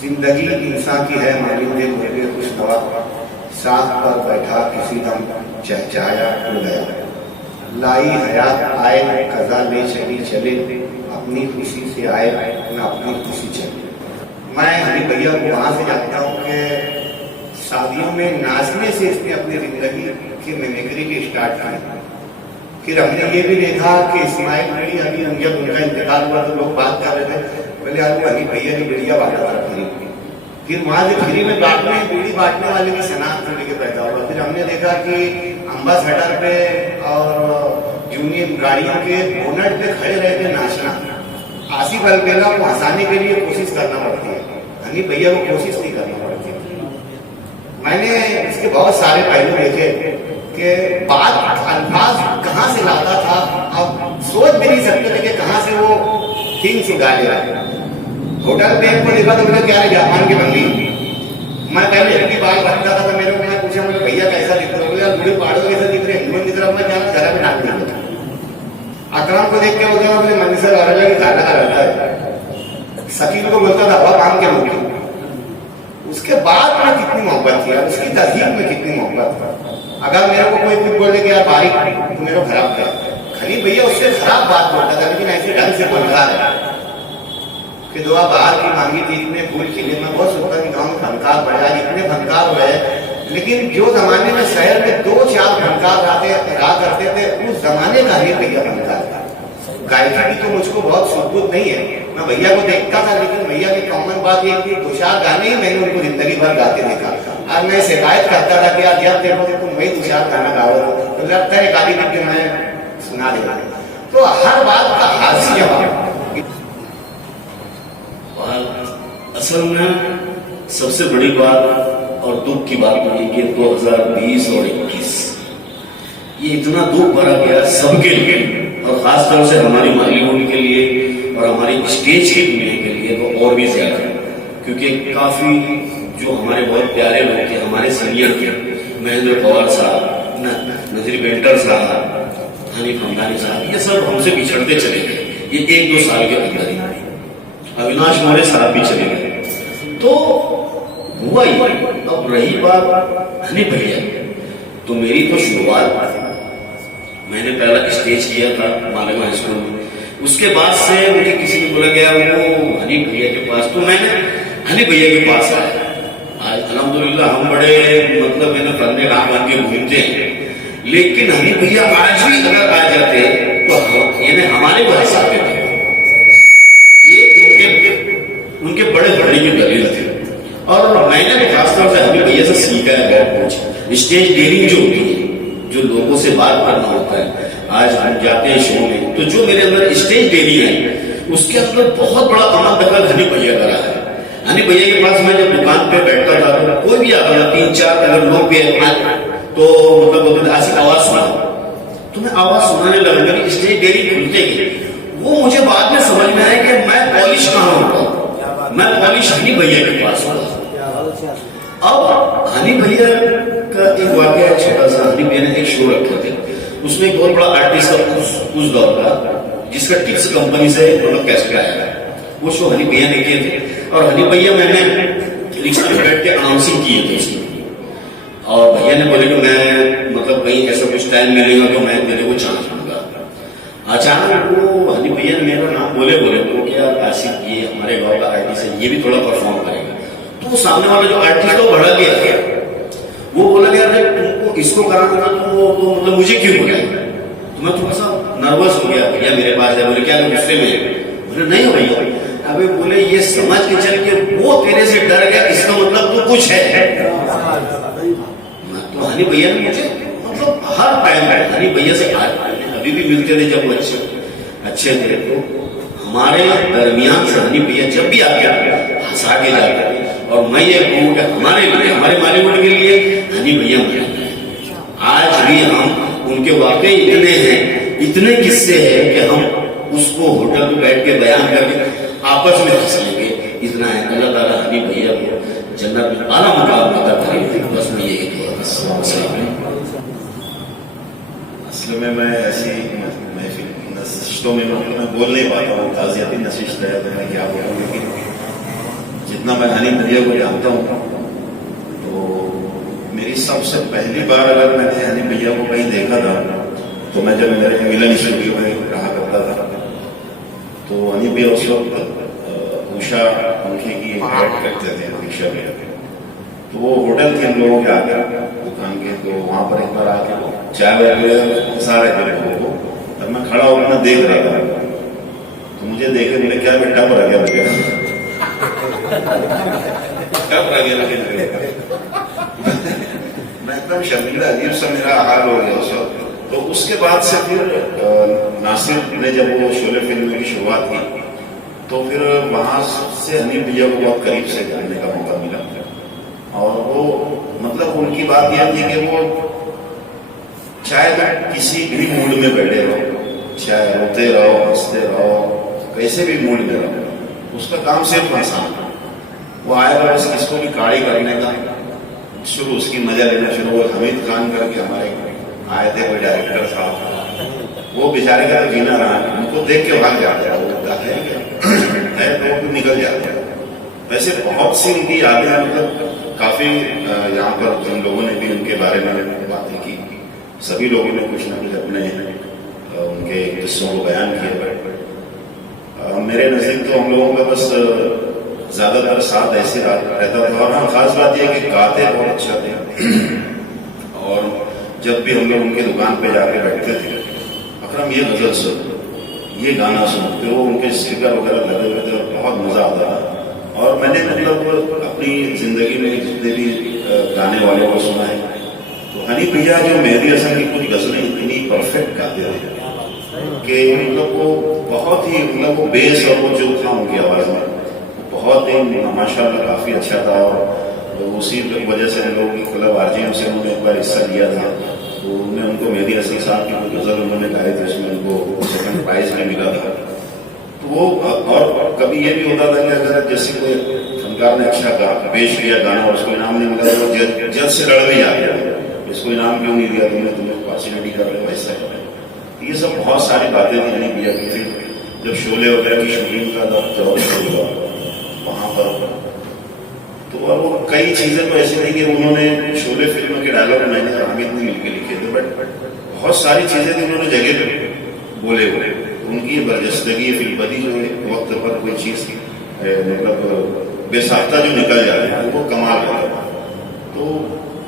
जिंदगी इंसान की है मालूम दे मुझे कुछ दवा साथ पर बैठा किसी दम चहचहाया उड़ गया। लाई हयात आए कजा ले चली चले, अपनी खुशी से आए न अपनी खुशी चले। मैं हनी भैया को वहां से जानता हूँ कि शादियों में नाचने से इसने अपनी जिंदगी की मिमिक्री की स्टार्ट की। फिर हमने ये भी देखा कि इस्माइल मेरी अभी जब उनका इंतकाल हुआ तो लोग बात कर रहे थे, बोले यार वो हनी भैया की बढ़िया बात था फ्री। फिर वहां से फ्री में बीड़ी बांटने वाले की शनाख्त को लेकर पैदा हुआ। फिर हमने देखा कि अम्बासडर पे और जूनियर गाड़ियों के बोनट पे खड़े रह के नाचना, आसिफ अलबेला को हंसाने के लिए कोशिश करना पड़ती है, हनी भैया को कोशिश नहीं करना पड़ती। मैंने इसके बहुत सारे पहलू देखे कि बात अल्फाज कहाँ से लाता था, अब सोच भी नहीं सकते थे कि कहाँ से वो थिंग्स उगा ले रहा है। होटल पे को देखा तो बोले क्या है जापान की बंदी। मैं पहले इनकी बात रखता था तो मेरे को मैं पूछा मुझे भैया कैसा दिख रहा है, बोले बूढ़े पहाड़ों कैसे दिख रहे हैं, की तरफ मैं क्या घर में डाल दिया। अकरम को देख के बोलता था मुझे मंदिर से अलग ही ताला रहता है। शकील को बोलता था हवा काम के मुख्य। उसके बाद में कितनी मोहब्बत थी, उसकी तहजीब में कितनी मोहब्बत थी। अगर मेरे को कोई कुछ बोले कि यार बारीक तो मेरे को खराब कर, खली भैया उससे खराब बात बोलता था, लेकिन ऐसे ढंग से बोलता है कि दुआ बाहर की मांगी थी, इतने फूल खिले। मैं बहुत सोचता कि गाँव में फनकार बढ़ा, इतने फनकार हुए, लेकिन जो जमाने में शहर में 2-4 फनकार रहा करते थे, उस जमाने का ही भैया फनकार था। गायकी की तो मुझको बहुत सुदबुद नहीं है, मैं भैया को देखता था, लेकिन भैया की कॉमन बात ये थी 2-4 गाने ही मैंने उनको जिंदगी भर गाते देखा। आज मैं शिकायत करता था कि आज जब देखो तुम वही 2-4 गाना गाओ तो लगता है गाली करके मैं सुना देगा। तो हर बात का हाजी जवाब। असल में सबसे बड़ी बात और दुख की बात ये कि 2020 और 21 ये इतना दुख भरा गया सबके लिए, और खासतौर से हमारी बॉलीवुड के लिए और हमारी स्टेज की दुनिया के लिए तो और भी ज्यादा, क्योंकि काफी जो हमारे बहुत प्यारे लोग थे, हमारे सीनियर थे, महेंद्र पवार साहब, नजरी बेंटर साहब, हनीफ हमदानी साहब, ये सब हमसे बिछड़ते चले गए ये 1-2 साल के अंदर ही। अविनाश मौर्य साहब भी चले गए। तो हुआ ही। अब रही बात हनी भैया, तो मेरी तो शुरुआत मैंने पहला स्टेज किया था मालेगांव हाई स्कूल में। उसके बाद से मुझे किसी ने बोला गया वो हनी भैया के पास, तो मैंने हनी भैया के पास आया। आज अल्हम्दुलिल्लाह हम बड़े मतलब मैंने फंदे राम बन के घूमते हैं, लेकिन हनी भैया आज भी अगर आ जाते तो यानी हमारे को हंसाते थे। उनके बड़े बड़े की दलील थे। और मैंने भी खासतौर से हनी भैया से सीखा है बहुत कुछ। स्टेज डेयरिंग जो होती है, जो लोगों से बात करना होता है, आज हम जाते हैं शो में तो जो मेरे अंदर स्टेज डेयरिंग है उसके अंदर बहुत बड़ा अमल दखल हनी भैया करा है। हनी भैया के पास मैं जब दुकान पे बैठता था तो कोई भी आता था, 3-4 अगर लोग भी तो मतलब बोलते ऐसी आवाज सुना तो मैं आवाज सुनाने लगा। मेरी स्टेज डेयरिंग खुलते गई। वो मुझे बाद में समझ में आया कि मैं पॉलिश कहाँ होता, मैं पॉलिश हनी भैया के पास हुआ। अब हनी भैया का एक वाकया छोटा सा, हनी भैया ने एक शो रखा था, उसमें एक बहुत बड़ा आर्टिस्ट था उस दौर का, जिसका टिप्स कंपनी से मतलब कैसेट आया। वो शो हनी भैया ने किए थे और हनी भैया मैंने रिक्शा में बैठ के अनाउंसिंग किए थे उसकी। और भैया ने बोले कि मैं मतलब कहीं ऐसा कुछ टाइम मिलेगा तो मैं तेरे को चांस दूंगा। अचानक वो हनी भैया ने मेरा नाम बोले तो क्या आशिक ये हमारे गांव का आर्टिस्ट है, ये भी थोड़ा परफॉर्म करेगा। तो सामने वाला जो आर्टिस्ट है वो भड़क गया, वो बोला गया तुमको इसको कराना था तो मतलब मुझे क्यों बुलाया। तो मैं थोड़ा सा नर्वस हो गया, भैया मेरे पास है, बोले क्या गुस्से में, बोले नहीं हो भैया। अबे बोले ये समझ के चल के वो तेरे से डर गया, इसका मतलब तो कुछ है। तो हनी भैया ने मुझे मतलब हर टाइम हनी भैया से अभी भी मिलते थे जब वो अच्छे थे, तो हमारे दरमियान से हनी भैया जब भी आ गया हंसा के आगे जाकर। और मैं ये कहूँ कि हमारे लिए, हमारे बॉलीवुड के लिए हनी भैया मरे। आज भी हम उनके वाकई इतने हैं, इतने किस्से हैं कि हम उसको होटल में बैठ के बयान करके आपस में हंस लेंगे, इतना है। अल्लाह ताला हनी भैया को जन्नत में आला मुकाम अता करे। बस मैं यही दुआ। असल में मैं ऐसी महफिल नशिस्तों में मैं बोल नहीं पाता हूँ, ताज़ियती नशिस्त है तो मैं क्या बोलूँ, लेकिन जितना मैं हनी भैया को जानता हूँ तो मेरी सबसे पहली बार अगर मैंने हनी भैया को कहीं देखा था तो मैं जब मेरे मिलन स्टूडियो में रहा करता था तो हनी भैया उस वक्त उषा पंखे की ऐड करते थे उषा भैया, तो वो होटल थी हम लोगों के आगे दुकान के, तो वहां पर एक बार आके चाय वगैरह सारे थे लोगों को, तब मैं खड़ा होकर मैं देख रहा था तो मुझे देखे बोले क्या बेटा पर आ गया मुझे क्या पर आ गया मैं एकदम शर्मिंदा, अजीब सा मेरा हाल हो गया उस वक्त। तो उसके बाद से फिर नासिर ने जब वो शोले फिल्म की शुरुआत की तो फिर वहां से हनी भैया को बहुत करीब से जानने का मौका मिला। और वो मतलब उनकी बात यह थी कि वो चाहे तो किसी भी मूड में बैठे रहो, चाहे रोते रहो, हंसते रहो, कैसे भी मूड में रहो, उसका काम सिर्फ आसान। वो आएगा बस किसको भी काड़ी करने का शुरू, उसकी मजा लेना शुरू। वो हमीद खान करके हमारे आए थे कोई डायरेक्टर साहब, वो बेचारे का तो जीना रहा, उनको देख के भाग जाता है, वो तो निकल जाता है। वैसे बहुत सी उनकी यादें, मतलब काफी यहाँ पर हम लोगों ने भी उनके बारे में बातें की, सभी लोगों ने कुछ ना कुछ अपने उनके किस्सों को बयान किए। मेरे नजदीक तो हम लोगों का बस ज्यादातर साथ ऐसे रहता था। और हाँ, खास बात यह कि गाते बहुत अच्छा थे। और जब भी हम लोग उनकी दुकान पे जाके बैठते थे, अकरम ये गजल सुन, ये गाना सुन, फिर वो उनके स्पीकर वगैरह लगे हुए थे और बहुत मजा आता था। और मैंने मतलब अपनी जिंदगी में जितने भी गाने वालों को सुना है तो हनी भैया जो मेहदी हसन की कुछ गजलें इतनी परफेक्ट गाते थे कि मतलब वो बहुत ही, मतलब वो बेस और वो जो था उनकी आवाज में बहुत ही माशाल्लाह काफी अच्छा था। और उसी वजह से हम लोगों की क्लब आरजीएम से उन्होंने एक बार हिस्सा लिया था, तो उन्होंने उनको मेहदी हसन साहब की कोई गजल उन्होंने गाए थे, उसमें उनको सेकंड प्राइज भी मिला था। तो वो और कभी ये भी होता था कि अगर जैसे कोई फनकार ने अच्छा पेश किया गाना और उसको इनाम नहीं मिला तो जज से लड़ भी जाते, इसको इनाम क्यों नहीं दिया तुमने, तुम्हें पार्सिलिटी कर रहे हो, ऐसा है। ये सब बहुत सारी बातें थी हनी भैया की। फिर जब शोले वगैरह की शूटिंग का दौर शुरू हुआ वहां पर, तो और वो कई चीजें तो ऐसी थी कि उन्होंने शोले फिल्म के डायलॉग मैंने और हामिद ने मिलकर लिखे थे, बट बहुत सारी चीजें थी उन्होंने जगह पे बोले हुए। उनकी बर्जस्तगी फिल्मबदी जो वक्त पर कोई चीज मतलब बेसाख्ता जो निकल जाती है वो कमाल रहता था। तो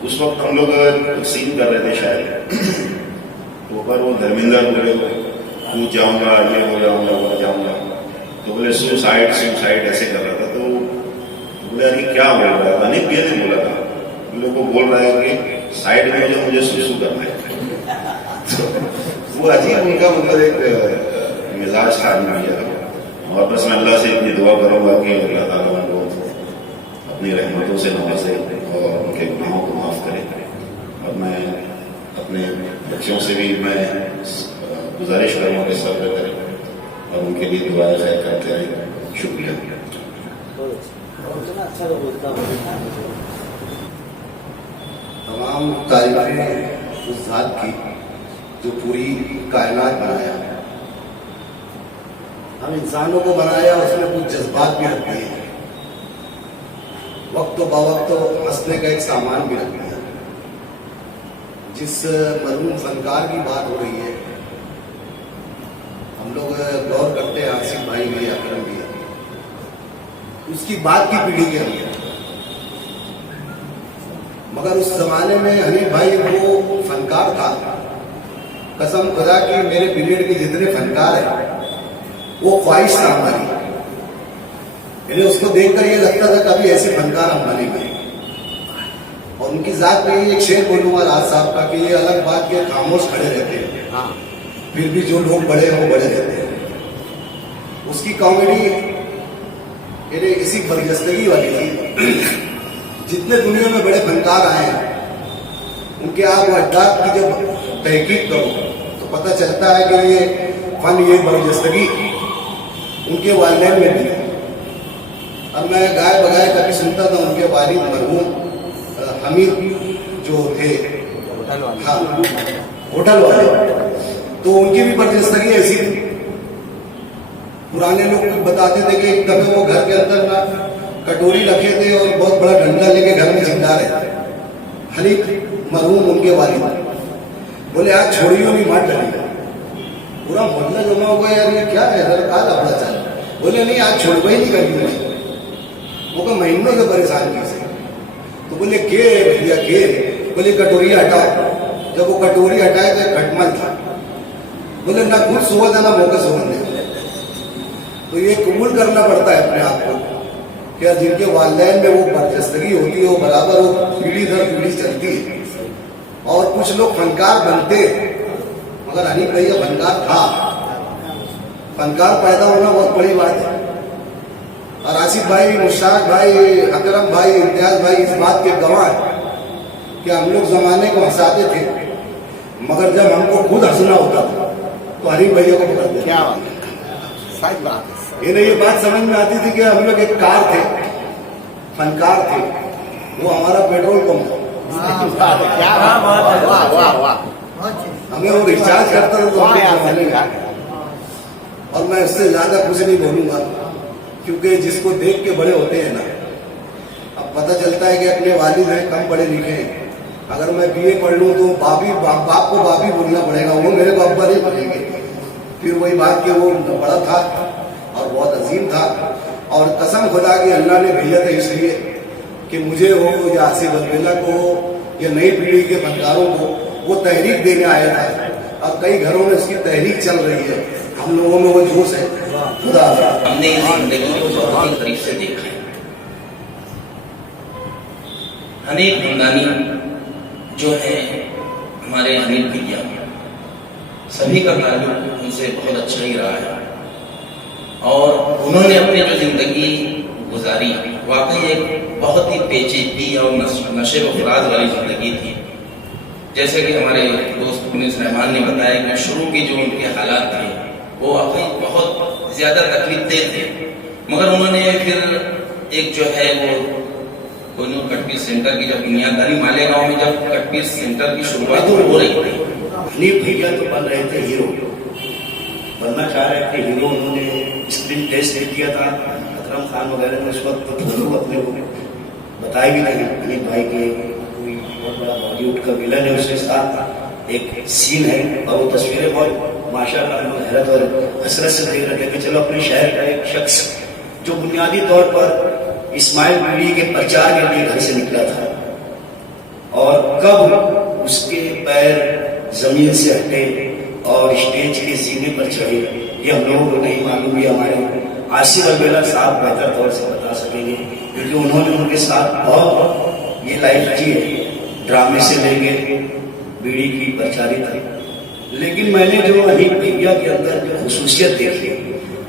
उस वक्त हम लोग सीन कर रहे थे शायद, तो पर वो धर्मेंद्र बोले कूद जाऊंगा, ये हो जाऊंगा, वो जाऊंगा, तो बोले सुसाइड ऐसे कर रहा था। तो बोले अरे क्या बोल रहा है, अनिक भैया ने बोला था, लोगों को बोल रहा है कि साइड में जो मुझे सुसु करना है। तो वो अजीब उनका मतलब एक मिजाज था भैया। और बस मैं अल्लाह से इतनी दुआ करूंगा कि अल्लाह ताला उनको अपनी रहमतों से नवाजे और उनके गुनाहों को माफ करे। और मैं अपने बच्चों से भी मैं गुजारिश करूंगा कि सब्र करें और उनके लिए दुआ खैर करते रहें। शुक्रिया। तमाम तारीफें उस जात की जो पूरी कायनात बनाया, हम इंसानों को बनाया, उसमें कुछ जज्बात भी रख दिए, वक्त बवक्त हंसने का एक सामान भी रख दिया। जिस मरहूम फनकार की बात हो रही है, हम लोग गौर करते हैं, आसिफ भाई भी, अकरम भी, उसकी बात की पीढ़ी के हम, मगर उस जमाने में हनी भाई वो फनकार था, कसम खुदा कि मेरे पीरियड के जितने फनकार हैं वो ख्वाहिश था हमारी, यानी उसको देखकर ये लगता था कभी ऐसे फनकार हम बनेंगे। और उनकी जात में एक शेर बोलूंगा राज साहब का कि ये अलग बात के खामोश खड़े रहते हैं, हाँ, फिर भी जो लोग बड़े हैं वो बड़े रहते हैं। उसकी कॉमेडी ये इसी बरजस्तगी वाली थी। जितने दुनिया में बड़े फनकार आए हैं उनके आप अजदाद की जब तहकीक करो तो पता चलता है कि ये फन, ये बरजस्तगी उनके वालिदैन में भी है। और मैं गाय बगाए कभी सुनता था उनके वालिद मरहूम हमीद जो थे, हाँ होटल वाले, तो उनकी भी बरजस्तगी ऐसी थी। पुराने लोग बताते थे कि एक दफे वो घर के अंदर ना कटोरी रखे थे और बहुत बड़ा डंडा लेके घर में चिल्ला रहे थे। हनीफ मरहूम उनके वालिद बोले आज छोड़ियों भी मार डलेगा। पूरा मोहल्ला जमा हो गया, यार ये क्या है, कहा लफड़ा चल। बोले नहीं आज छोड़ ही नहीं करनी मैं, वो को महीनों से परेशान की से। तो बोले के भैया के, बोले कटोरी हटाओ। जब वो कटोरी हटाए तो खटमल था। बोले ना खुद सोवत है ना मौके सोवत है। तो ये कबूल करना पड़ता है अपने आप को कि यार जिनके वालिदैन में वो बरजस्तगी होती है वो बराबर वो पीढ़ी दर पीढ़ी चलती है। और कुछ लोग फनकार बनते, मगर हनीफ भैया फनकार था। फनकार पैदा होना बहुत बड़ी बात है। और आसिफ भाई, मुश्ताक भाई, अकरम भाई, इम्तियाज भाई इस बात के गवाह हैं कि हम लोग जमाने को हंसाते थे, मगर जब हमको खुद हंसना होता था तो हनीफ भैया को पकड़ते। क्या सही बात है। ये बात समझ में आती थी कि हम लोग एक कार थे, फनकार थे, वो हमारा पेट्रोल पंप था। क्या वाह वाह वाह, हमें वो रिचार्ज करता था तो और मैं उससे ज्यादा कुछ नहीं बोलूंगा क्योंकि जिसको देख के बड़े होते हैं ना, अब पता चलता है कि अपने वालिद हैं कम पढ़े लिखे हैं। अगर मैं बीए पढ़ लूँ तो बाप को बाबी बोलना पड़ेगा, वो मेरे को अब्बा नहीं बोलेंगे। फिर वही बात कि वो बड़ा था और बहुत अजीम था। और कसम खुदा की अल्लाह ने भेजा था इसलिए कि मुझे हो या आसिफ अलवेला को या नई पीढ़ी के फनकारों को वो तहरीक देने आया था। और कई घरों में उसकी तहरीक चल रही है, हम लोगों में वो जोश है। खुदा हमने इस जिंदगी को बहुत ही करीब से देखा है। हनीफ हमदानी जो है हमारे अनिल भैया, सभी का ताल्लुक उनसे बहुत अच्छा ही रहा है। और उन्होंने अपनी जो जिंदगी गुजारी वाकई एक बहुत ही पेचीदगी और नशे व फराज वाली जिंदगी थी। जैसे कि हमारे दोस्त पुनीत रहमान ने बताया कि शुरू की जो उनके हालात थे वो वाकई बहुत ज्यादा तकलीफदेह थे, मगर उन्होंने फिर एक जो है वो कोहिनूर कटपीर सेंटर की जब बुनियादारी मालेगांव में जब कटपीर सेंटर की शुरुआत हो रही थी, हनीफ भैया तो बन रहे थे हीरो, बनना चाह रहे थे हीरो। उन्होंने स्क्रीन टेस्ट भी किया था, अकरम खान वगैरह ने उस वक्त फोटो अपने को बताए भी थे हनीफ भाई के कोई बहुत बड़ा बॉलीवुड का विलन है, उसके साथ एक सीन है और वो तस्वीरें बहुत माशाल्लाह हैरत और हसरत से देख रहे थे कि चलो अपने शहर का एक शख्स जो बुनियादी तौर पर इस्माइल बीवी के प्रचार के लिए घर से निकला था और कब उसके पैर जमीन से हटे और स्टेज के सीने पर चढ़े, ये हम लोगों को नहीं मालूम। ये हमारे आसिफ अलवेला साहब बेहतर तौर से बता सकेंगे क्योंकि उन्होंने उनके साथ बहुत ये लाइफ जी है, ड्रामे से लेके बीड़ी की प्रचारी तक। लेकिन मैंने जो हनीफ भैया के अंदर जो खुसूसियत देखी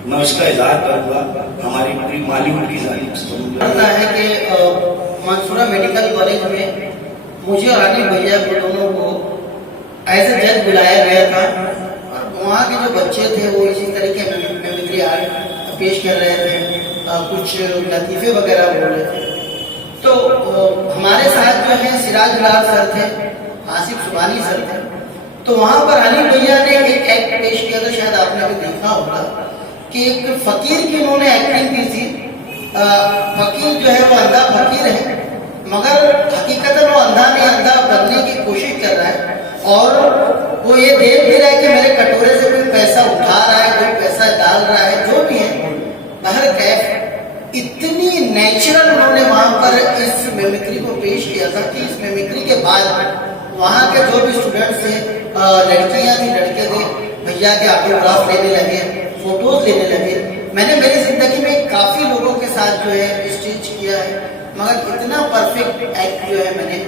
मैं उसका इजहार करूँगा हमारी पूरी बॉलीवुड की जानिब से। लगता है कि मंसूरा मेडिकल कॉलेज में मुझे और हनीफ भैया को दोनों को एज ए जज बुलाया गया था और वहाँ के जो बच्चे थे वो इसी तरीके मिमिक्री आर्ट पेश कर रहे थे, कुछ लतीफ़े वगैरह बोल रहे थे। तो हमारे साथ जो है सिराज उलार सर थे, आसिफ सुबानी सर थे। तो वहाँ पर हनीफ भैया ने एक एक्ट पेश किया था, शायद आपने भी देखा होगा कि एक फकीर की उन्होंने एक्टिंग की थी। फकीर जो है वो अंधा फकीर है मगर हकीकतन वो अंधा नहीं, अंधा बनने की कोशिश कर रहा है और वो ये देख भी रहा है कि मेरे कटोरे से कोई पैसा उठा रहा है, कोई पैसा डाल रहा है, जो भी है। बहर कैफ इतनी नेचुरल उन्होंने वहां पर इस मिमिक्री को पेश किया था कि इस मिमिक्री के बाद वहां के जो भी स्टूडेंट्स थे, लड़कियां थी, लड़के थे, भैया के ऑटोग्राफ लेने लगे, फोटोज लेने लगे। मैंने मेरी जिंदगी में काफी लोगों के साथ जो है स्टेज किया है मगर इतना परफेक्ट एक्ट जो है मैंने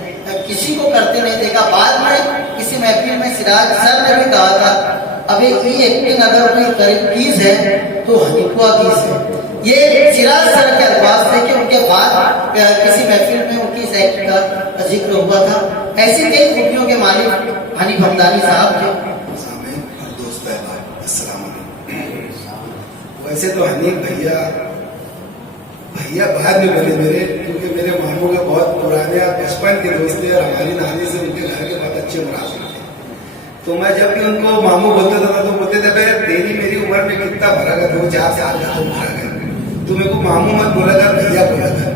किसी को करते नहीं देखा। बाद में किसी महफिल में सिराज सर ने भी कहा था अभी ये एक्टिंग अगर कोई करीब चीज है तो हनीफा की है। ये सिराज सर के अल्फाज थे कि उनके बाद किसी महफिल में उनकी इस एक्ट का जिक्र हुआ था। ऐसी कई खूबियों के मालिक हनीफ हमदानी साहब थे। सामईन और दोस्त अहबाब, अस्सलाम वालेकुम। वैसे तो हनीफ भैया बाद में बने मेरे, क्योंकि मेरे मामू का बहुत पुराने बचपन के दोस्त थे और हमारी नानी से उनके घर के बहुत अच्छे मुनासिब थे। तो मैं जब भी उनको मामू बोलता था तो बोलते थे भाई तेरी मेरी उम्र में कितना फर्क है, 2-4 साल का तो फर्क है, तू मेरे को मामू मत बोला कर, भैया बोला कर।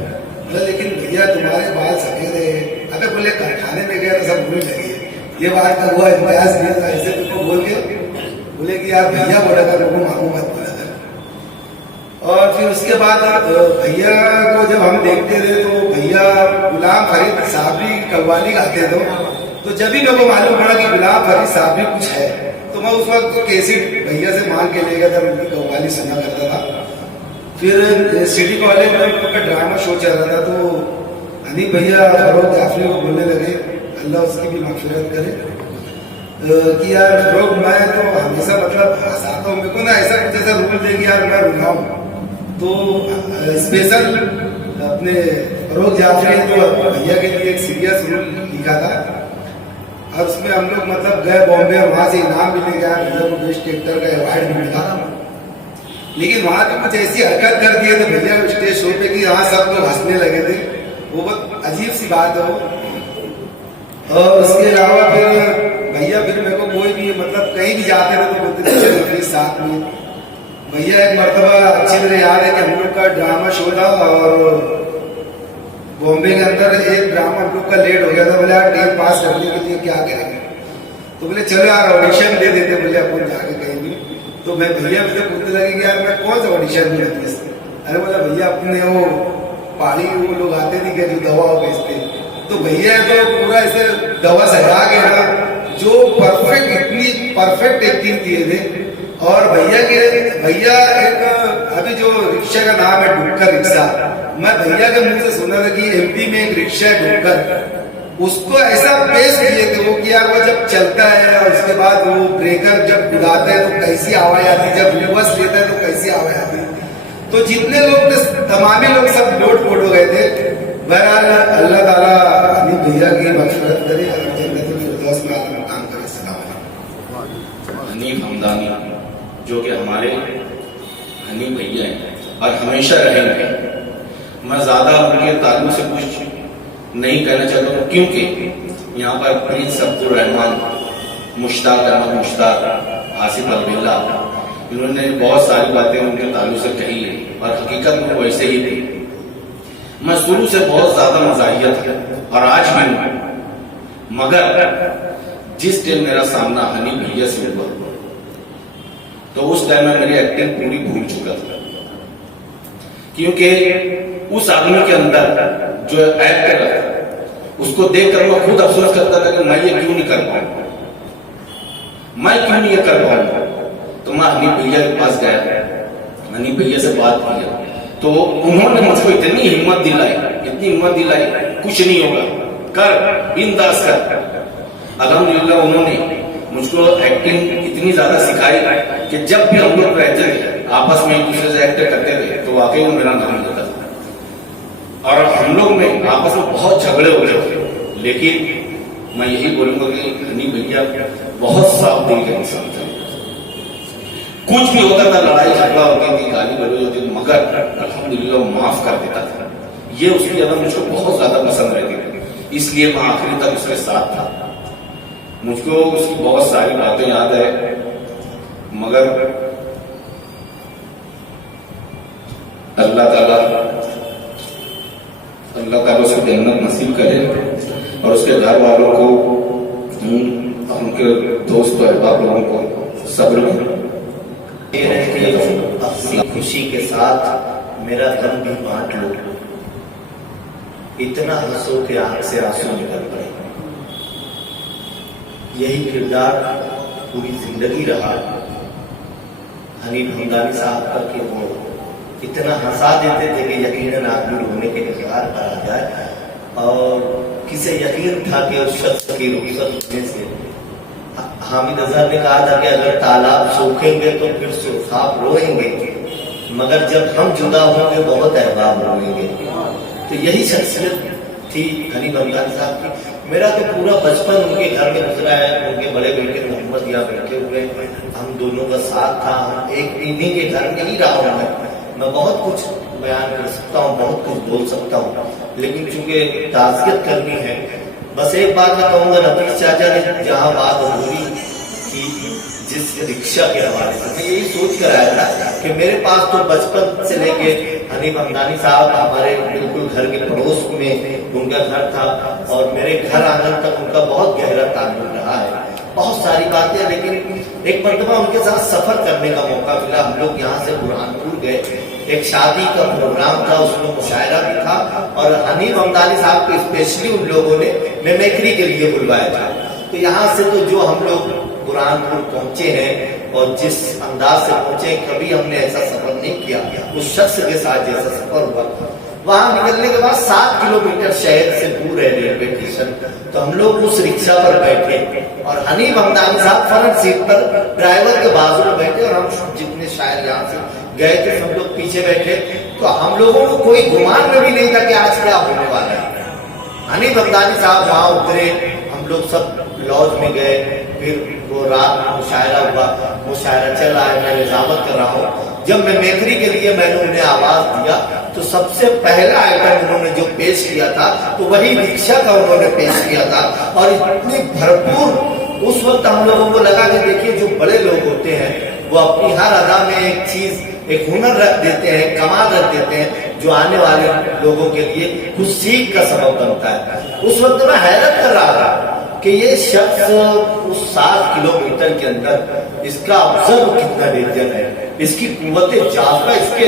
बोला लेकिन भैया तुम्हारे बाल सफेद है। अबे बोले कारखाने में गए तो सब बुरी लगी है, ये बात का हुआ इम्तियाज दिया था, ऐसे तुमको बोल के बोले कि यार भैया बोला कर, मेरे को मामू मत बोला कर। और फिर उसके बाद भैया को जब हम देखते थे तो भैया गुलाम फरीद साहब भी कव्वाली गाते थे। तो जब भी मेरे को मालूम पड़ा कि गुलाम फरीद साहब भी कुछ है तो मैं उस वक्त तो कैसेट भैया से मांग के ले गया था, उनकी कव्वाली सुना करता था। फिर सिटी कॉलेज में उनका ड्रामा शो चल रहा था तो हनीफ भैया फरोग जाफरी को बोलने लगे, अल्लाह उसकी भी मगफिरत करे, कि यार फरोग मैं तो हमेशा मतलब हंसाता हूँ, मेरे को ना ऐसा कुछ ऐसा रूल दे कि यार मैं रुलाऊँ। तो स्पेशल अपने फरोग जाफरी तो भैया के लिए एक सीरियस रूल लिखा था और उसमें हम लोग मतलब गए बॉम्बे और वहां से इनाम भी ले गया, भैया को बेस्ट एक्टर का अवार्ड भी मिला। लेकिन वहां पे कुछ ऐसी हरकत कर दिए थे भैया स्टेज शो पे कि यहाँ सब लोग हंसने लगे थे। वो बहुत अजीब सी बात है वो। और उसके अलावा फिर भैया फिर मेरे को कोई भी मतलब कहीं भी जाते थे तो बोलते थे चलो प्लीज साथ में। भैया एक मरतबा अच्छी तरह याद है कि हम लोग का ड्रामा शो था और बॉम्बे के अंदर एक ड्रामा हम लोग का लेट हो गया था। बोले यार टीम पास करने के लिए क्या करेंगे, तो बोले चलो यार ऑडिशन दे देते, बोले अपन जाके कहीं भी। तो मैं भैया मुझे पूछने लगे कि यार मैं कौन सा ऑडिशन दूँ प्लीज। अरे बोला भैया अपने वो पहाड़ी वो लोग आते थे क्या जो दवा बेचते, तो भैया तो पूरा ऐसे दवा सजा के ना जो परफेक्ट इतनी परफेक्ट एक्टिंग किए थे। और भैया एक अभी जो रिक्शा का नाम है डुक्कर रिक्शा, मैं भैया के मुंह से सुना था कि एमपी में एक रिक्शा है डुक्कर, उसको ऐसा पेश किए थे वो कि यार वो जब चलता है और उसके बाद वो ब्रेकर जब उड़ाते हैं तो कैसी आवाज आती है, जब रिवर्स लेता है तो कैसी आवाज आती है। तो जितने लोग थे तमामी लोग सब लोट पोट हो गए थे। बहरहाल अल्लाह ताला हनीफ भैया की मगफिरत करे और जन्नतुल फिरदौस में आला मकाम करे। सलाम अलैकुम। हनीफ हमदानी जो कि हमारे हनीफ भैया हैं और हमेशा रहेंगे। मैं ज्यादा उनके ताल्लुक से कुछ नहीं कहना चाहता हूँ क्योंकि यहाँ पर प्रिंस अब्दुल रहमान, मुश्ताक अहमद मुश्ताक, आसिफ अलबिल्ला, इन्होंने बहुत सारी बातें उनके ताल्लुक से कही है और हकीकत में वैसे ही थी। मैं शुरू से बहुत ज्यादा मज़ाहियत है और आज भी हूं, मगर जिस टाइम मेरा सामना हनीफ भैया से हुआ तो उस टाइम में मेरी एक्टिंग पूरी भूल चुका था, क्योंकि उस आदमी के अंदर जो एक्ट कर रहा था उसको देखकर मैं खुद अफसोस करता था कि मैं ये क्यों नहीं कर पाऊंगा, मैं क्यों नहीं ये कर पाऊंगा। तो मैं हनीफ भैया के पास गया, हनीफ भैया से बात किया तो उन्होंने मुझको इतनी हिम्मत दिलाई, कुछ नहीं होगा, कर बिंदास कर। अल्हम्दुलिल्लाह उन्होंने मुझको एक्टिंग इतनी ज्यादा सिखाई कि जब भी हम लोग रहते थे आपस में एक दूसरे से एक्ट करते थे तो वाकई में मेरा नाम लेता था और हम लोग में आपस में बहुत झगड़े हो गए थे। लेकिन मैं यही बोलूंगा कि हनीफ भैया बहुत साफ दिल के इंसान थे। कुछ भी होता था, लड़ाई झगड़ा होती थी, गाली गलौज होती थी, मगर अल्हम्दुलिल्लाह माफ कर देता था। ये उसकी अदब मुझको बहुत ज्यादा पसंद रहती थी, इसलिए मैं आखिरी तक उसके साथ था। मुझको उसकी बहुत सारी बातें याद है, मगर अल्लाह ताला उसे जन्नत नसीब करे और उसके घर वालों को, उनके दोस्त अहबाब लोगों को सब्र अपनी खुशी के साथ मेरा गम भी बांट लो, इतना हंसो के आंख से आंसू निकल पड़े। यही किरदार पूरी जिंदगी रहा हनीफ हमदानी साहब का कि वो इतना हंसा देते थे कि यकीनन आदमी रोने के निगार पर आ जाए। और किसे यकीन था कि उस शख्स की रुखसत होने से, हामिद अजहर ने कहा था कि अगर तालाब सूखेंगे तो फिर सुरखाब रोएंगे, मगर जब हम जुदा होंगे बहुत अहबाब होंगे। तो यही शख्सियत थी हनीफ हमदानी साहब की। मेरा तो पूरा बचपन उनके घर में गुजरा है। उनके बड़े बेटे मोहम्मद यहाँ बैठे हुए हैं, हम दोनों का साथ था। हम एक इन्हीं के घर में ही रहा हूँ। मैं बहुत कुछ बयान कर सकता हूँ, बहुत कुछ बोल सकता हूँ, लेकिन चूंकि ताज़ियत करनी है, बस एक बात मैं कहूँगा। नफीस चाचा ने जहाँ बात अधूरी की जिस रिक्शा के हवाले से, मैं यही सोच कर आया था कि मेरे पास तो बचपन से लेके हनीफ हमदानी साहब हमारे बिल्कुल घर के पड़ोस में उनका घर था और मेरे घर आंगन तक उनका बहुत गहरा ताल्लुक रहा है। बहुत सारी बातें, लेकिन एक मरतबा उनके साथ सफर करने का मौका मिला। हम लोग यहाँ से बुरहानपुर गए, एक शादी का प्रोग्राम था, उसमें मुशायरा भी था और हनीफ हमदानी साहब को स्पेशली उन लोगों ने मेमेक्री के लिए बुलवाया था। तो यहाँ से तो जो हम लोग बुरहानपुर पहुंचे हैं और जिस अंदाज से पहुंचे, कभी हमने ऐसा सफर नहीं किया उस शख्स के साथ जैसा सफर हुआ। वहां निकलने के बाद 7 किलोमीटर शहर से दूर है रेलवे स्टेशन। तो हम लोग उस रिक्शा पर बैठे और हनीफ हमदानी साहब फ्रंट सीट पर ड्राइवर के बाजू में बैठे और हम जितने शायद यहाँ से गए थे सब लोग पीछे बैठे। तो हम लोगों को कोई गुमान में भी नहीं था कि आज क्या होने वाला है। हनीफ हमदानी साहब वहां उतरे, हम लोग सब लॉज में गए, फिर वो रात में मुशायरा हुआ, मुशायरा चल रहा है, मैं निजामत कर रहा हूँ। जब मैं मेखरी के लिए मैंने उन्हें आवाज दिया तो सबसे पहला आइटम उन्होंने जो पेश किया था तो वही रिक्शा का उन्होंने पेश किया था। और इतनी भरपूर उस वक्त हम लोगों को लगा कि देखिए जो बड़े लोग होते हैं वो अपनी हर अदा में एक चीज, एक हुनर रख देते हैं, कमाल रख देते हैं जो आने वाले लोगों के लिए कुछ सीख का सबब बनता है। उस वक्त मैं हैरत कर रहा था कि ये शख्स उस 7 किलोमीटर के अंदर इसका ऑब्जर्व कितना डेंजर है, इसकी कुव्वत जाज़बा, इसके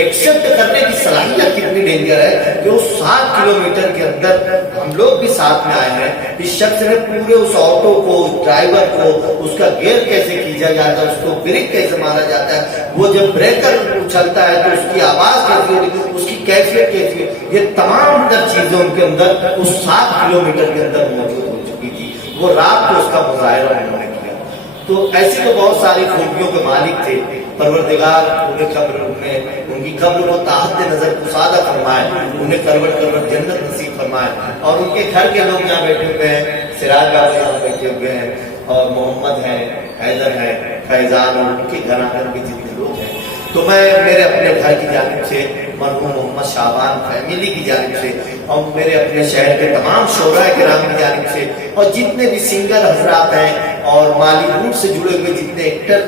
एक्सेप्ट करने की सलाहियत कितनी डेंजर है कि उस 7 किलोमीटर के अंदर हम लोग भी साथ में आए हैं। इस शख्स ने पूरे उस ऑटो को, ड्राइवर को, उसका गियर कैसे खींचा जाता है, उसको ब्रेक कैसे मारा जाता है, वो जब ब्रेकर उछलता है तो उसकी आवाज कैसी होती है, उसकी कैफियत कैसी है, ये तमाम चीजें उनके अंदर उस 7 किलोमीटर के अंदर मौजूद हो चुकी थी। वो रात को उसका मुजाहिरा उन्होंने किया। तो ऐसी तो बहुत सारी खूबियों के मालिक थे। परवरदिगार उन्हें कब्र में उनकी कब्र को ताहत नजर कुसादा फरमाए, उन्हें करवट करवट जन्नत नसीब फरमाए। और उनके घर के लोग यहाँ बैठे हुए हैं, सिराज बाबा यहाँ बैठे हुए हैं और मोहम्मद है, हैदर है, फैजान और उनके घर आंगन के जितने लोग हैं। तो मैं मेरे अपने घर की जानिब से, मरहूम मोहम्मद शाबान फैमिली की जानिब से और मेरे अपने शहर के तमाम शोरा किराम की जानिब से और जितने भी सिंगर हजरात हैं और माली रूट से जुड़े हुए जितने एक्टर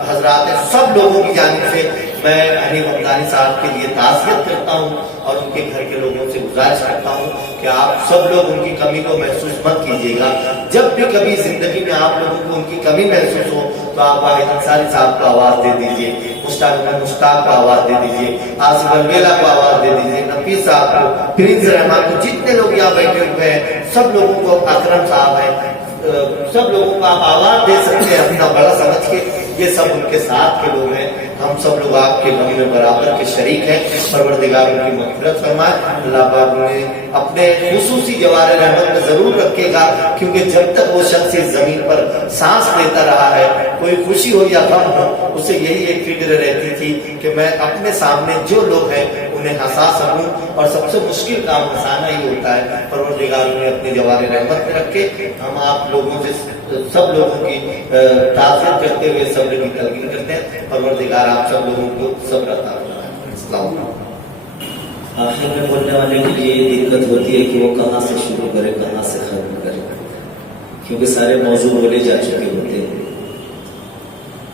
हजरात हैं, सब लोगों की जानिब से मैं हनीफ हमदानी साहब के लिए ताज़ियत करता हूँ और उनके घर के लोगों से गुजारिश करता हूँ कि आप सब लोग उनकी कमी को महसूस मत कीजिएगा। जब भी कभी जिंदगी में आप लोगों को उनकी कमी महसूस हो तो आप वाहिद अंसारी साहब को आवाज दे दीजिए, मुश्ताक को आवाज दे दीजिए, आसिफ अलवेला को आवाज दे दीजिए, नफीस साहब को, प्रिंस रहमान को, जितने लोग यहाँ बैठे हुए हैं सब लोगों को, अकरम साहब है, सब लोगों को आप आवाज दे सकते हैं अपना बड़ा समझ के। ये सब उनके साथ के लोग हैं, हम सब लोग आपके गम में बराबर के शरीक हैं। परवरदिगार उनकी मग़फ़िरत फरमाए। अल्लाह पाक उन्हें अपने खुसूसी जवार रहमत में जरूर रखेगा, क्योंकि जब तक वो शख्स इस जमीन पर सांस लेता रहा है, कोई खुशी हो या गम हो, उसे यही एक फिक्र रहती थी कि मैं अपने सामने जो लोग हैं उन्हें हंसा सकूं, और सबसे मुश्किल काम हंसाना ही होता है। परवरदिगार उन्हें अपने जवार रहमत में रखे। हम आप लोगों से, सब लोगों की ताज़ियत करते हुए सब्र की तलकीन करते हैं। परवरदिगार आप सब लोगों को सब्र अता फरमाए। आखिर में बोलने वाले के लिए दिक्कत होती है कि वो कहाँ से शुरू करे, कहाँ से खत्म करे, क्योंकि सारे मौजू बोले जा चुके होते हैं।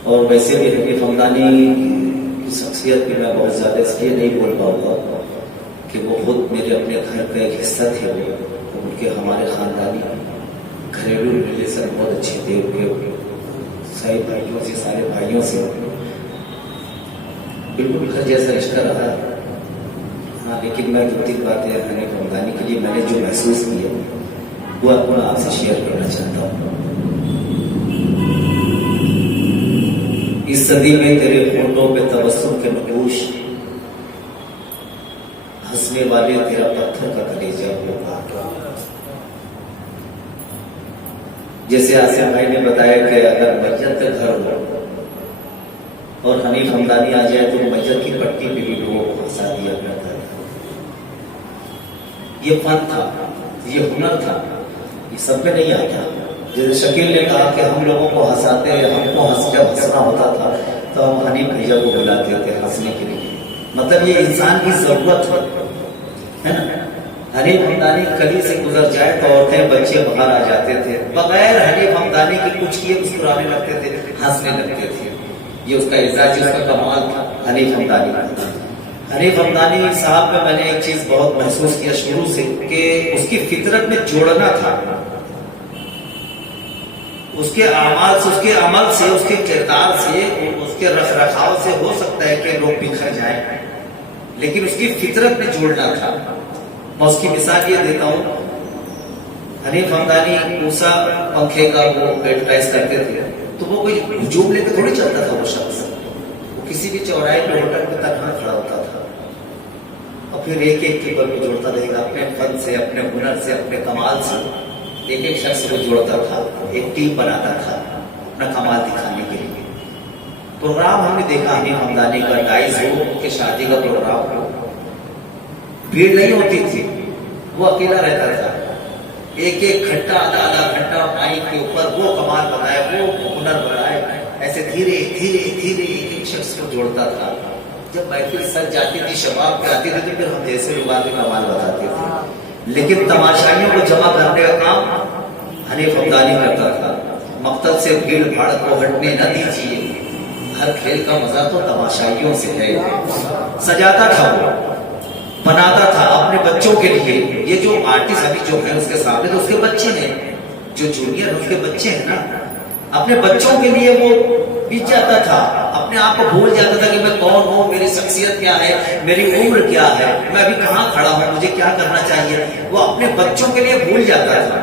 और वैसे भी हनीफ हमदानी की शख्सियत भी मैं बहुत ज़्यादा इसलिए नहीं बोल पाऊंगा कि वो खुद मेरे अपने घर का एक हिस्सा थे। वो उनके हमारे ख़ानदानी घरेलू रिलेशन बहुत अच्छे थे उनके सारे भाइयों से, सारे भाइयों से बिल्कुल घर जैसा रिश्ता रहा है। हाँ, लेकिन मैं 2-3 बातें हनीफ हमदानी के लिए मैंने जो महसूस किया वो आपको आपसे शेयर करना चाहता हूँ। इस सदी में तेरे फोटो पे तबस्सुम के नकूश, हंसने वाले तेरा पत्थर का कलेजा होगा। जैसे आसिफ भाई ने बताया कि अगर मस्जिद का घर हो और हनीफ हमदानी आ जाए तो मैजर की पट्टी पे भी लोगों को हंसा दिया करता था। ये फन था, ये हुनर था, ये सब में नहीं आता। जैसे शकील ने कहा कि हम लोगों को हंसाते, हमको जब हंसना होता था तो हम हनीफ भैया को बुलाते थे हंसने के लिए। मतलब ये इंसान की जरूरत है ना। हनीफ हमदानी गली से गुजर जाए तो औरतें बच्चे बाहर आ जाते थे, बगैर हनीफ हमदानी के कुछ किए मुस्कुराने लगते थे, हंसने लगते थे। ये उसका एजाज, उसका कमाल था हनीफ हमदानी का। हनीफ हमदानी साहब में मैंने एक चीज बहुत महसूस किया शुरू से कि उसकी फितरत में जोड़ना था। उसके अमाल से, उसके अमल से, उसके किरदार से, उसके रख रखाव से हो सकता है कि लोग बिखर जाएं, लेकिन उसकी फितरत में जोड़ना था। मैं उसकी मिसाल ये देता हूँ, हनीफ हमदानी ऊषा पंखे का वो एडवर्टाइज करते थे, तो वो कोई हुजूम लेकर थोड़ी चलता था वो शख्स। वो किसी भी चौराहे पे होटल पे तनहा खड़ा होता था और फिर एक एक टेबल को जोड़ता रहेगा अपने फन से, अपने हुनर से, अपने कमाल से। एक एक शख्स को जोड़ता था, एक टीम बनाता था अपना कमाल दिखाने के लिए। प्रोग्राम हमने देखा हनीफ हमदानी का, डाइस हो कि शादी का प्रोग्राम हो, भीड़ नहीं होती थी, वो अकेला रहता था। एक एक घंटा, आधा घंटा माइक के ऊपर वो कमाल बनाए, वो हुनर बनाए, ऐसे धीरे धीरे धीरे एक एक शख्स को जोड़ता था। जब महफिल सज जाती थी, शबाब पे आती थी, तो फिर हम जैसे लोग आगे कमाल बताते थे। लेकिन तमाशाइयों को जमा करने का काम हनीफ हमदानी करता था। मकसद से भीड़ भाड़ को हटने न दीजिए, हर खेल का मजा तो तमाशाइयों से है। सजाता था वो, बनाता था अपने बच्चों के लिए। ये जो आर्टिस्ट अभी जो है उसके सामने, तो उसके बच्चे हैं, जो जूनियर उसके बच्चे हैं ना, अपने बच्चों के लिए वो बीत जाता था, अपने आप को भूल जाता था कि मैं कौन हूँ, मेरी शख्सियत क्या है, मेरी उम्र क्या है, मैं अभी कहाँ खड़ा हूँ, मुझे क्या करना चाहिए। वो अपने बच्चों के लिए भूल जाता था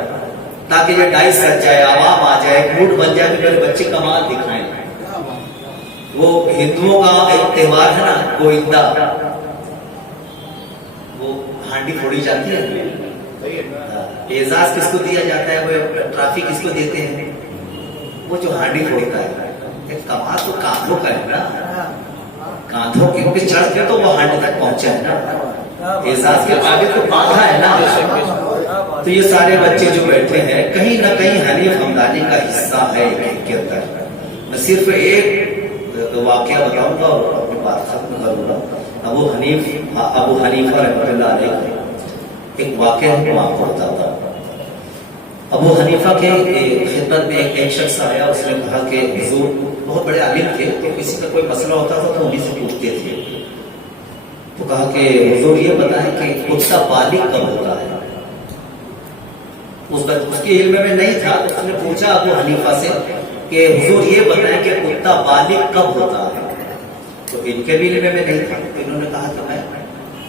ताकि ये डाइस सज जाए, आवाम आ जाए, मूड बन जाए कि मेरे बच्चे कमाल दिखाएं। वो हिंदुओं का एक त्योहार है ना गोविंदा, वो हांडी फोड़ी जाती है, एजाज किसको दिया जाता है, वो ट्रॉफी किसको देते हैं, वो जो हांडी फोड़ता है। कमाल तो कांधों का है ना, कांधों के चढ़ के तो वो हांडी तक पहुंचा है ना, एजाज के आगे तो बांधा है ना। तो ये सारे बच्चे जो बैठे हैं कहीं ना कहीं हनीफ हमदानी का हिस्सा है इनके अंदर। मैं सिर्फ एक वाकया बताऊंगा और अपनी बात खत्म करूंगा। अबू हनीफा रहमतुल्लाह अलैह एक वाकया मैं आपको बताता हूँ। अबू हनीफा के खिदमत में एक शख्स आया, उसने कहा कि हुजूर, बहुत बड़े आलिम थे, तो किसी का कोई मसला होता था तो उन्हीं से पूछते थे। तो कहा कि हुजूर ये बताएं कि कुत्ता बालिग कब होता है। उसके इल्म में नहीं था, तो उसने पूछा अबू हनीफा से कि हुजूर ये बताएं कि कुत्ता बालिग कब होता है। तो इनके भी इल्म में नहीं था, तो इन्होंने कहा कि मैं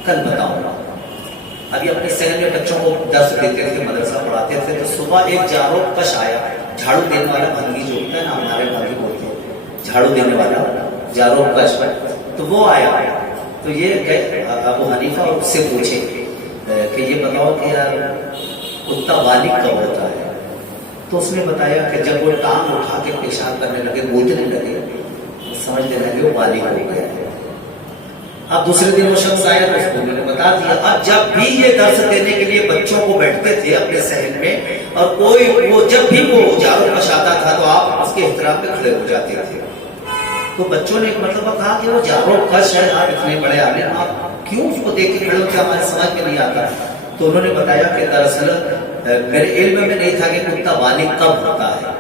कल बताऊंगा। अभी अपने शहर में बच्चों को दर्स देते थे, मदरसा पढ़ाते थे, तो सुबह एक जारो कश आया, झाड़ू देने वाला भंगी जो होता है ना, हमारे भंगी बोलते हैं, झाड़ू देने वाला जारो कश, तो वो आया। तो ये गए अबू हनीफा उससे पूछे कि ये बताओ कि यार कुत्ता बालिग कब होता है। तो उसने बताया कि जब वो टांग उठा के पेशाब करने लगे, मूतने लगे, समझने लगे वो बालिग हो गया है। अब दूसरे दिन वो शख्स आया तो उसको मैंने बता दिया। अब जब भी ये दर्स देने के लिए बच्चों को बैठते थे अपने शहर में, और कोई वो जब भी वो जारो कश आता था तो आप उसके एहतराम पे खड़े हो जाते थे। तो बच्चों ने एक मतलब कहा कि वो जारो कश है, आप इतने बड़े आलिम, आप क्यों उसको देख के खड़े होते, हमारे समझ में नहीं आता। तो उन्होंने बताया कि दरअसल मेरे इल्म में नहीं था कि कुत्ता बालिग कब होता है।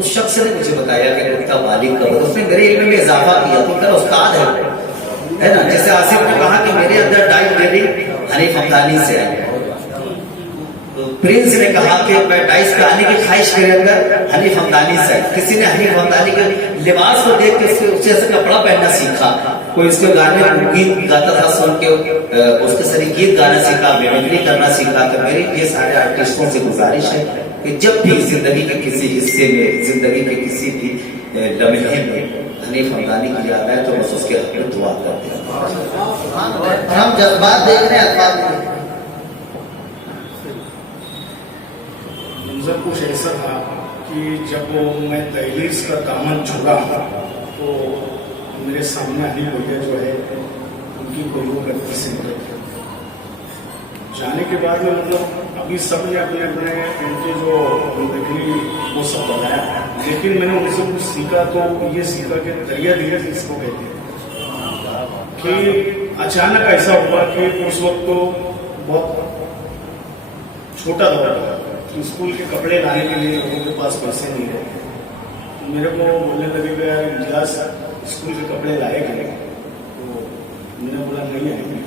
उस शख्स ने मुझे बताया कि कुत्ता बालिग कब होता है, उसने मेरे इल्म में इजाफा किया। तो मेरा उस्ताद है ना, जैसे आसिफ ने कहा कि मेरे अंदर डाइट डेयरी हनीफ हमदानी से आई, प्रिंस ने कहा कि मैं डाइस पे आने की ख्वाहिश मेरे अंदर हनीफ हमदानी से आई। किसी ने हनीफ हमदानी के लिबास को देख के उससे ऐसा कपड़ा पहनना सीखा, कोई उसके गाने गीत गाता था, सुन के उसके सारे गीत गाना सीखा, मिमिक्री करना सीखा। तो मेरी ये सारे आर्टिस्टों से गुजारिश है कि जब भी जिंदगी के किसी हिस्से में, जिंदगी के किसी भी लम्हे में हनीफ हमदानी की याद आए तो बस उसके हक में दुआ करते हैं। हम जज्बात देख रहे हैं। मंजर कुछ ऐसा था कि जब मैं दहलीज का दामन छुड़ा तो मेरे सामने अली भैया जो है उनकी कोरियोग्राफी से जाने के बाद में मतलब अभी सब ने अपने अपने उनके जो जिंदगी वो सब बताया, लेकिन मैंने उनसे कुछ सीखा तो ये सीखा कि दरिया धीरे इसको कहते हैं कि अचानक ऐसा हुआ कि उस वक्त तो बहुत छोटा दौर था, स्कूल के कपड़े लाने के लिए लोगों के पास पैसे नहीं रहे, तो मेरे को बोलने लगे कि यार इजलास स्कूल के कपड़े लाए गए, तो मैंने बोला नहीं आएंगे,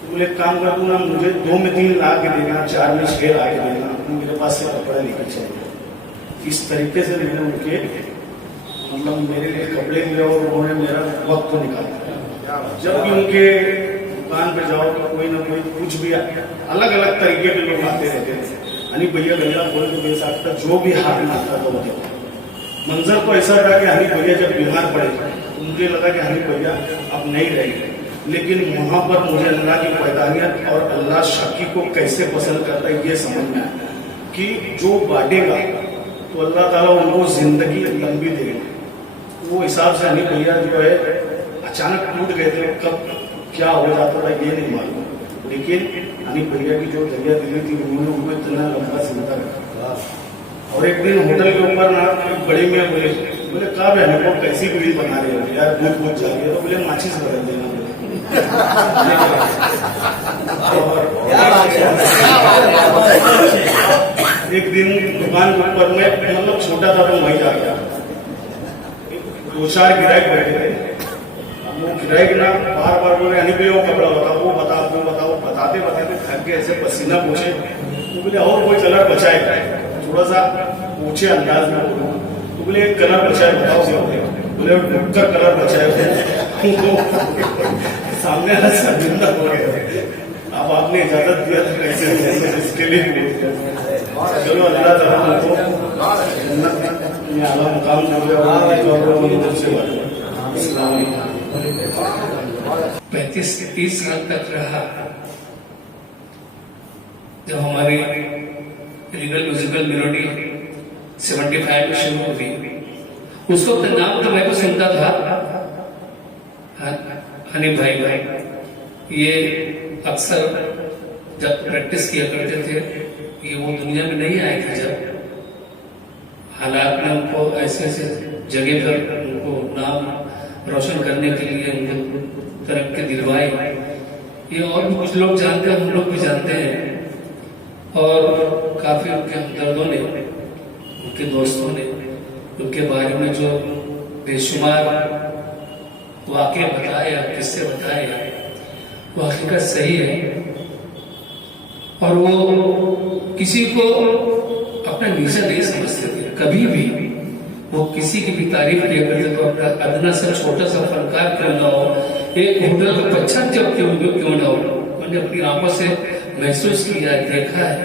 तो बोले काम कर दूँ ना, मुझे 2 में 3 ला के देना, 4 में 6 ला के देना, मेरे पास से कपड़ा लेकर चाहिए। इस तरीके से मैंने उनके मतलब मेरे लिए कपड़े लिए और उन्होंने मेरा वक्त तो निकाला। जब भी उनके दुकान पे जाओ तो कोई ना कोई कुछ भी अलग अलग तरीके के लोग आते रहते थे। हनी भैया भैया बोल के बेच सकता, जो भी हाथ में आता था वो देता। मंजर तो ऐसा था कि हनी भैया जब बीमार पड़े तो मुझे लगा कि हनी भैया अब नहीं रहेंगे, लेकिन वहां पर मुझे अल्लाह की पैदानियत और अल्लाह शाकी को कैसे पसंद करता है ये समझ में आया कि जो बांटेगा तो अल्लाह ताला उनको जिंदगी लंबी देगा। वो हिसाब से हनी भैया जो है अचानक टूट गए थे, कब क्या हो जाता था ये नहीं मालूम, लेकिन हनी भैया की जो दरिया दिली थी उन्होंने उनको इतना लंबा जिंदा रखा। और एक दिन होटल के ऊपर ना बड़े मियाँ बोले कहा बहन को कैसी वीडियो बना रहे हो यार, भूख भूख जा रही है, तो बोले माचिस बदल देना। एक दिन दुकान के ऊपर में मतलब छोटा था तो वहीं जा गया, 2-4 गिराक बैठे थे, वो गिराक ना बार बार बोले हनी भैया वो कपड़ा बताओ, वो बताओ, वो बताओ, बताते बताते थक के ऐसे पसीना पूछे, तो बोले और कोई कलर बचाए, थोड़ा सा ऊंचे अंदाज में बोलो, तो बोले एक कलर बचाए बताओ, बोले डुबकर कलर बचाए। सामने शर्मिंदा हो गए, अब आपने इजाजत दिया था कैसे इसके लिए चलो अल्लाह ताला उनको जन्नत में आला मुकाम दे। 35-30 साल तक रहा। जब हमारी रीगल म्यूजिकल मेलोडी 75 में शुरू हुई, उस वक्त नाम तो मैं भी सुनता था हनी भाई। ये अक्सर जब प्रैक्टिस किया करते थे, ये वो दुनिया में नहीं आए थे, जब हालात ने उनको ऐसे ऐसे जगह पर उनको नाम रोशन करने के लिए उनको तरक्की दिलवाई। ये और भी कुछ लोग जानते हैं, हम लोग भी जानते हैं, और काफी उनके हमदर्दों ने, उनके दोस्तों ने उनके बारे में जो बेशुमार वाकये बताए, किस्से बताए, वो हकीकत सही है। और वो किसी को अपना नीचा नहीं समझते थे, कभी भी वो किसी की भी तारीफ नहीं करते, तो अपना अदना सा छोटा सा फनकार क्यों ना हो, एक होटल का पच्छर जब क्यों ना हो, मैंने अपनी आंखों से महसूस किया, देखा है।